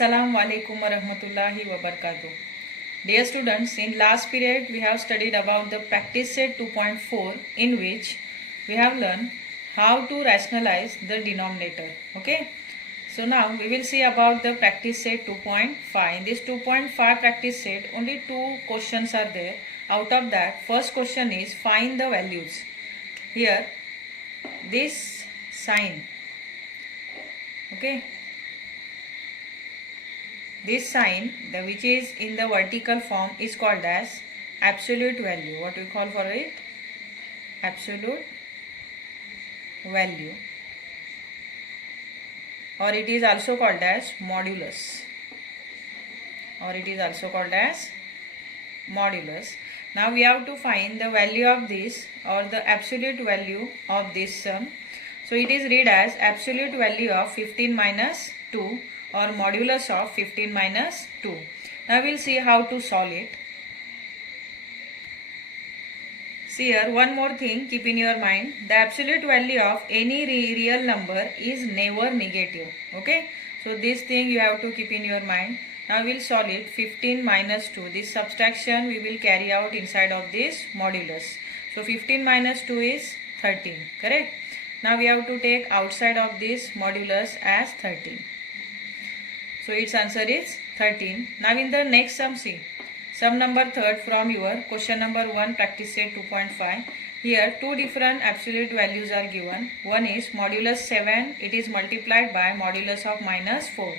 Assalamu alaikum warahmatullahi wabarakatuh. Dear students, in last period we have studied about the practice set 2.4 in which we have learned how to rationalize the denominator. Okay. So now we will see about the practice set 2.5. In this 2.5 practice set only two questions are there. Out of that, first question is find the values. Here this sign, okay, this sign which is in the vertical form is called as absolute value. What we call for it? Absolute value, or it is also called as modulus, Now we have to find the value of this, or the absolute value of this sum. So it is read as absolute value of 15 minus 2 or modulus of 15 minus 2. Now we will see how to solve it. See here, one more thing keep in your mind. The absolute value of any real number is never negative. Okay. So this thing you have to keep in your mind. Now we will solve it. 15 minus 2. This subtraction we will carry out inside of this modulus. So 15 minus 2 is 13. Correct. Now we have to take outside of this modulus as 13. So its answer is 13. Now in the next sum, see. Sum number 3rd from your question number 1 practice set 2.5. Here two different absolute values are given. One is modulus 7. It is multiplied by modulus of minus 4.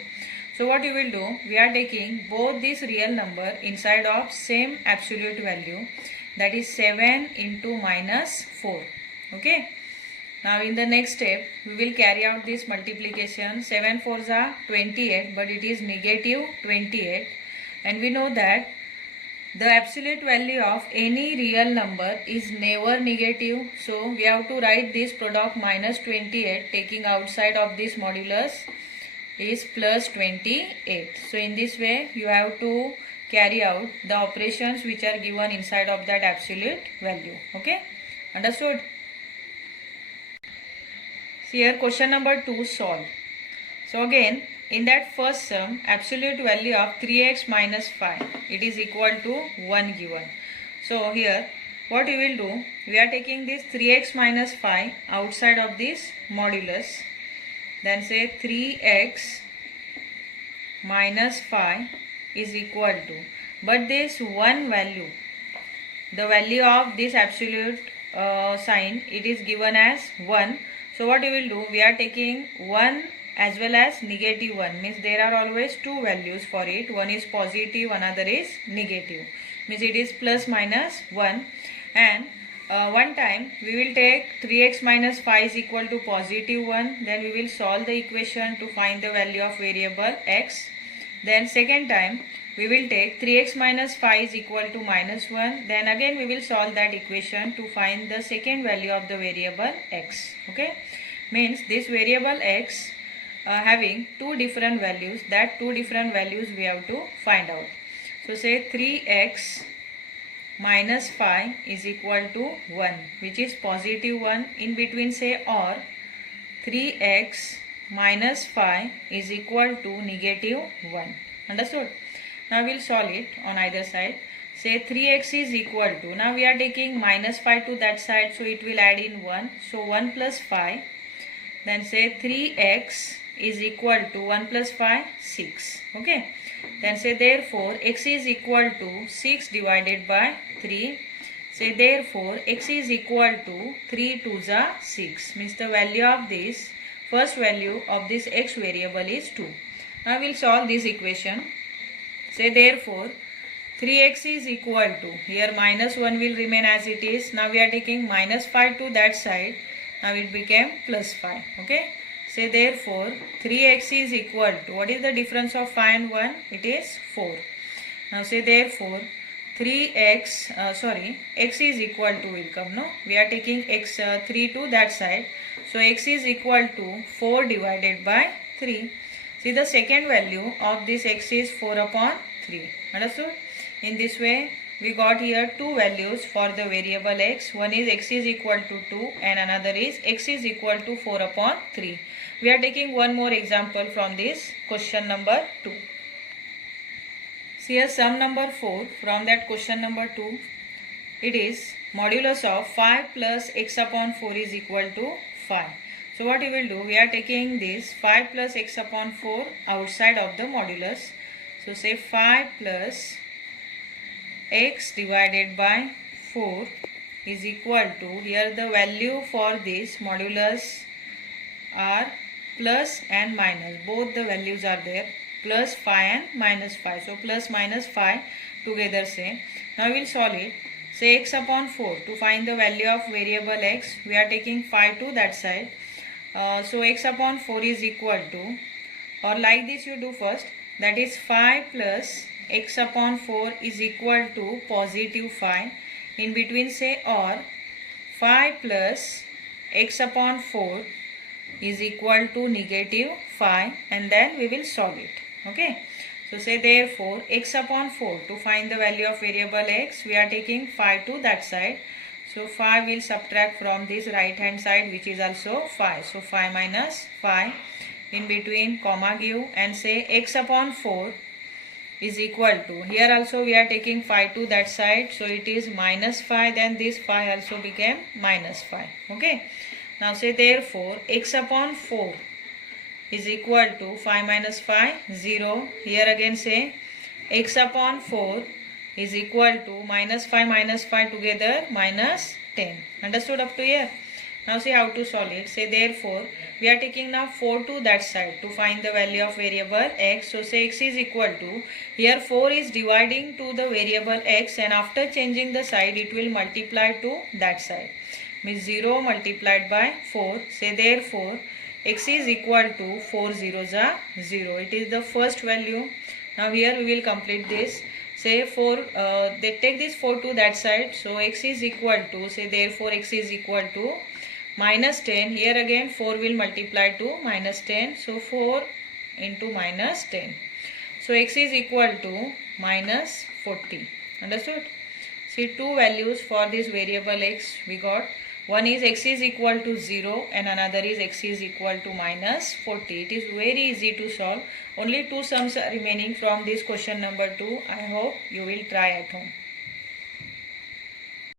So what you will do, we are taking both this real number inside of same absolute value, that is 7 into minus 4. Okay. Now in the next step, we will carry out this multiplication. 7 4s are 28, but it is negative 28. And we know that the absolute value of any real number is never negative. So we have to write this product minus 28 taking outside of this modulus is plus 28. So in this way you have to carry out the operations which are given inside of that absolute value. Okay, understood? See here question number 2 solve. So again in that first sum, absolute value of 3x minus 5, it is equal to 1 given. So here what we will do, we are taking this 3x minus 5 outside of this modulus. Then say 3x minus 5 is equal to, but this one value, the value of this absolute sign, it is given as 1. So what we will do, we are taking 1 as well as negative 1, means there are always two values for it. One is positive, another is negative, means it is plus minus 1. And one time we will take 3x minus 5 is equal to positive 1. Then we will solve the equation to find the value of variable x. Then second time we will take 3x minus 5 is equal to minus 1. Then again we will solve that equation to find the second value of the variable x. Okay, means this variable x having two different values, that two different values we have to find out. So say 3x minus 5 is equal to 1, which is positive 1. In between say or 3x minus 5 is equal to negative 1. Understood? Now we will solve it on either side. Say 3x is equal to, now we are taking minus 5 to that side, so it will add in 1. So 1 plus 5. Then say 3x is equal to 1 plus 5, 6. Okay. Then say therefore x is equal to 6 divided by 3. Say therefore x is equal to 3 2s are 6. Means the value of this, first value of this x variable is 2. Now we will solve this equation. Say therefore 3x is equal to, here minus 1 will remain as it is. Now we are taking minus 5 to that side. Now it became plus 5. Okay. Say therefore 3x is equal to, what is the difference of 5 and 1? It is 4. Now say therefore x is equal to will come, no? We are taking x 3 to that side. So x is equal to 4 divided by 3. See the second value of this x is 4 upon 3. Understood? In this way we got here two values for the variable x. One is x is equal to 2 and another is x is equal to 4 upon 3. We are taking one more example from this question number 2. See here sum number 4 from that question number 2. It is modulus of 5 plus x upon 4 is equal to 5. So what we will do, we are taking this 5 plus x upon 4 outside of the modulus. So say 5 plus x divided by 4 is equal to, here the value for this modulus are plus and minus, both the values are there, plus 5 and minus 5. So plus minus 5 together say. Now we will solve it. Say x upon 4, to find the value of variable x, we are taking 5 to that side. So x upon 4 is equal to, or like this you do first, that is 5 plus x upon 4 is equal to positive 5. In between say or 5 plus x upon 4 is equal to negative 5, and then we will solve it. Okay. So say therefore x upon 4, to find the value of variable x, we are taking 5 to that side. So 5 will subtract from this right hand side, which is also 5. So 5 minus 5, in between comma give, and say x upon 4 is equal to, here also we are taking 5 to that side, so it is minus 5, then this 5 also became minus 5. Okay. Now say therefore x upon 4 is equal to 5 minus 5, 0. Here again say x upon 4 is equal to minus 5 together minus 10. Understood up to here? Now see how to solve it. Say therefore we are taking now 4 to that side to find the value of variable x. So say x is equal to, here 4 is dividing to the variable x, and after changing the side it will multiply to that side. Means 0 multiplied by 4. Say therefore x is equal to 4 zeros are 0. It is the first value. Now here we will complete this. Say 4, they take this 4 to that side. So x is equal to, say therefore x is equal to minus 10. Here again 4 will multiply to minus 10. So 4 into minus 10. So x is equal to minus 40. Understood? See two values for this variable x we got. One is x is equal to 0 and another is x is equal to minus 40. It is very easy to solve. Only two sums are remaining from this question number 2. I hope you will try at home.